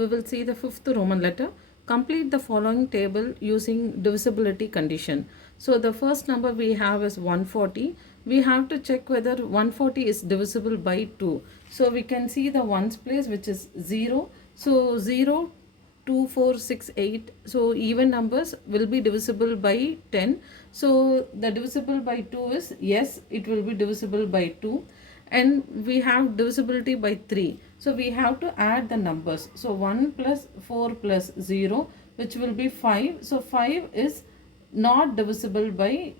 we will see the fifth Roman letter. Complete the following table using divisibility condition. So the first number we have is 140. We have to check whether 140 is divisible by 2. So we can see the ones place, which is 0. So 0, 2, 4, 6, 8. So even numbers will be divisible by 10. So the divisible by 2 is yes, it will be divisible by 2. And we have divisibility by 3. So we have to add the numbers. So 1 plus 4 plus 0, which will be 5. So 5 is not divisible by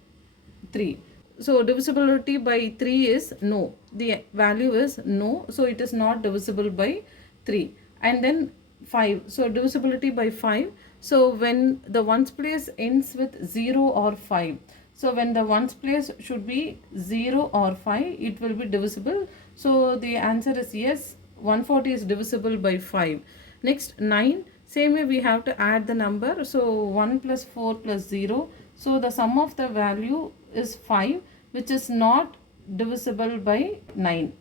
3. So divisibility by 3 is no. The value is no. So it is not divisible by 3. And then 5. So divisibility by 5. So when the ones place ends with 0 or 5. So when the ones place should be 0 or 5, it will be divisible. So the answer is yes, 140 is divisible by 5. Next 9. Same way we have to add the number. So 1 plus 4 plus 0. So the sum of the value is 5, which is not divisible by 9.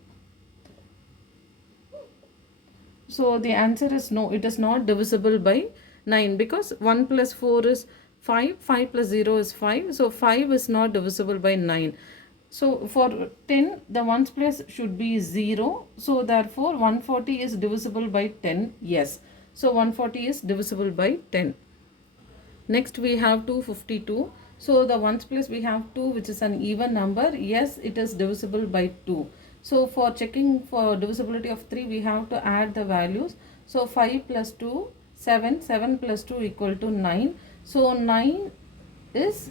So the answer is no, it is not divisible by 9 because 1 plus 4 is 5, 5 plus 0 is 5. So 5 is not divisible by 9. So for 10, the ones place should be 0. So therefore 140 is divisible by 10. Yes. So 140 is divisible by 10. Next we have 252. So the ones place we have 2, which is an even number. Yes, it is divisible by 2. So for checking for divisibility of 3, we have to add the values. So 5 plus 2, 7. 7 plus 2 equal to 9. So 9 is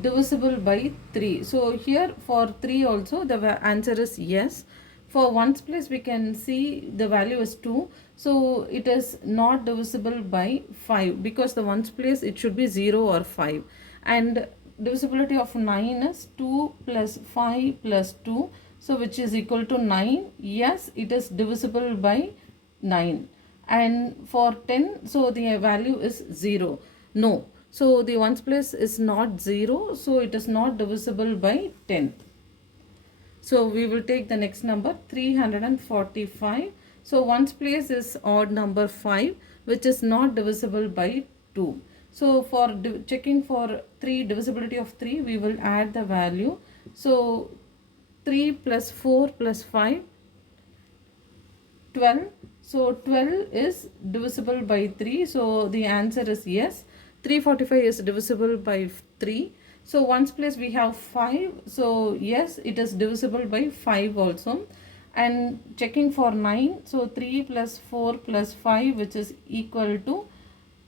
divisible by 3. So here for 3 also the answer is yes. For ones place we can see the value is 2. So it is not divisible by 5 because the ones place it should be 0 or 5. And divisibility of 9 is 2 plus 5 plus 2. So which is equal to 9. Yes, it is divisible by 9. And for 10, so the value is 0. No. So the ones place is not 0. So it is not divisible by 10. So we will take the next number 345. So ones place is odd number 5, which is not divisible by 2. So for checking for 3 divisibility of 3, we will add the value. So 3 plus 4 plus 5, 12. So 12 is divisible by 3. So the answer is yes. 345 is divisible by 3. So ones place we have 5. So yes, it is divisible by 5 also. And checking for 9. So 3 plus 4 plus 5, which is equal to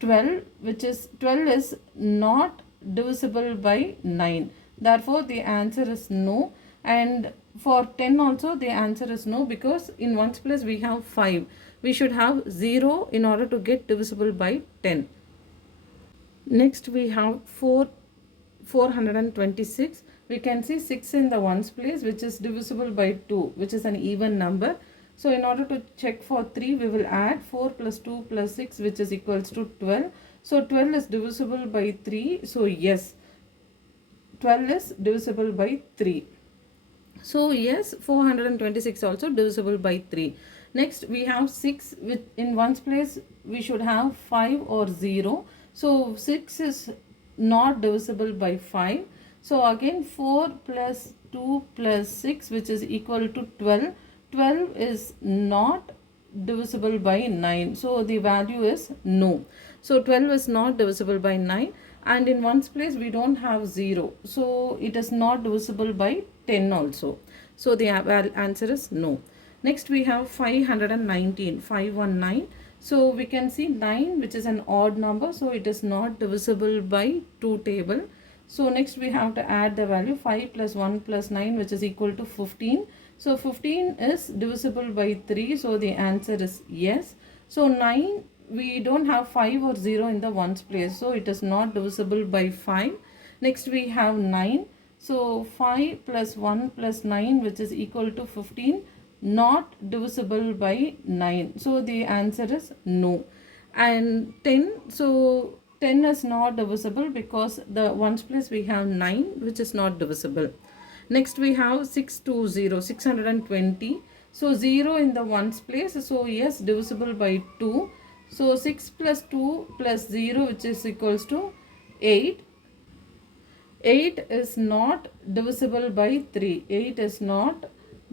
12, which is 12 is not divisible by 9. Therefore the answer is no. And for 10 also the answer is no because in ones place we have 5. We should have 0 in order to get divisible by 10. Next we have 426. We can see 6 in the ones place, which is divisible by 2, which is an even number. So in order to check for 3, we will add 4 plus 2 plus 6, which is equals to 12. So 12 is divisible by 3. So yes, 12 is divisible by 3. So yes, 426 also divisible by 3. Next we have 6, which in ones place we should have 5 or 0. So 6 is not divisible by 5. So again 4 plus 2 plus 6, which is equal to 12. 12 is not divisible by 9. So the value is no. So 12 is not divisible by 9. And in ones place we don't have 0. So it is not divisible by 10 also. So the answer is no. Next we have 519. 519. So we can see 9, which is an odd number. So it is not divisible by 2 table. So next we have to add the value 5 plus 1 plus 9, which is equal to 15. So 15 is divisible by 3. So the answer is yes. So 9, we don't have 5 or 0 in the ones place. So it is not divisible by 5. Next we have 9. So 5 plus 1 plus 9, which is equal to 15, not divisible by 9. So the answer is no. And 10, so 10 is not divisible because the ones place we have 9, which is not divisible. Next we have 620, 620. So 0 in the ones place. So yes, divisible by 2. So 6 plus 2 plus 0 which is equals to 8. 8 is not divisible by 3. 8 is not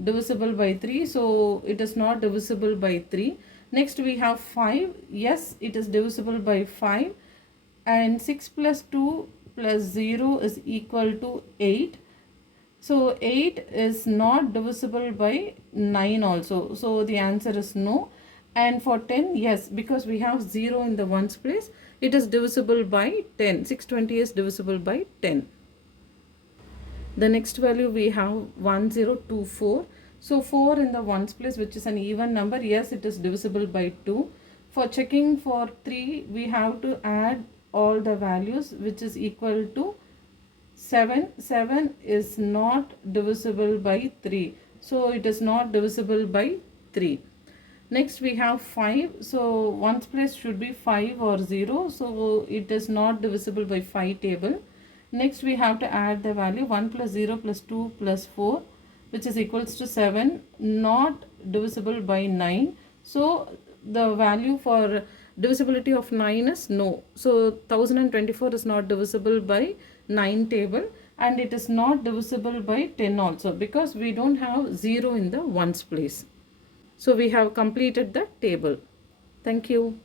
divisible by 3. So it is not divisible by 3. Next we have 5. Yes, it is divisible by 5. And 6 plus 2 plus 0 is equal to 8. So 8 is not divisible by 9 also. So the answer is no. And for 10, yes, because we have 0 in the ones place, it is divisible by 10. 620 is divisible by 10. The next value we have 1024. So 4 in the ones place, which is an even number, yes, it is divisible by 2. For checking for 3, we have to add all the values, which is equal to 7. 7 is not divisible by 3. So it is not divisible by 3. Next we have 5. So ones place should be 5 or 0. So it is not divisible by 5 table. Next we have to add the value 1 plus 0 plus 2 plus 4, which is equals to 7, not divisible by 9. So the value for divisibility of 9 is no. So 1024 is not divisible by 9 table, and it is not divisible by 10 also, because we don't have 0 in the ones place. So we have completed the table. Thank you.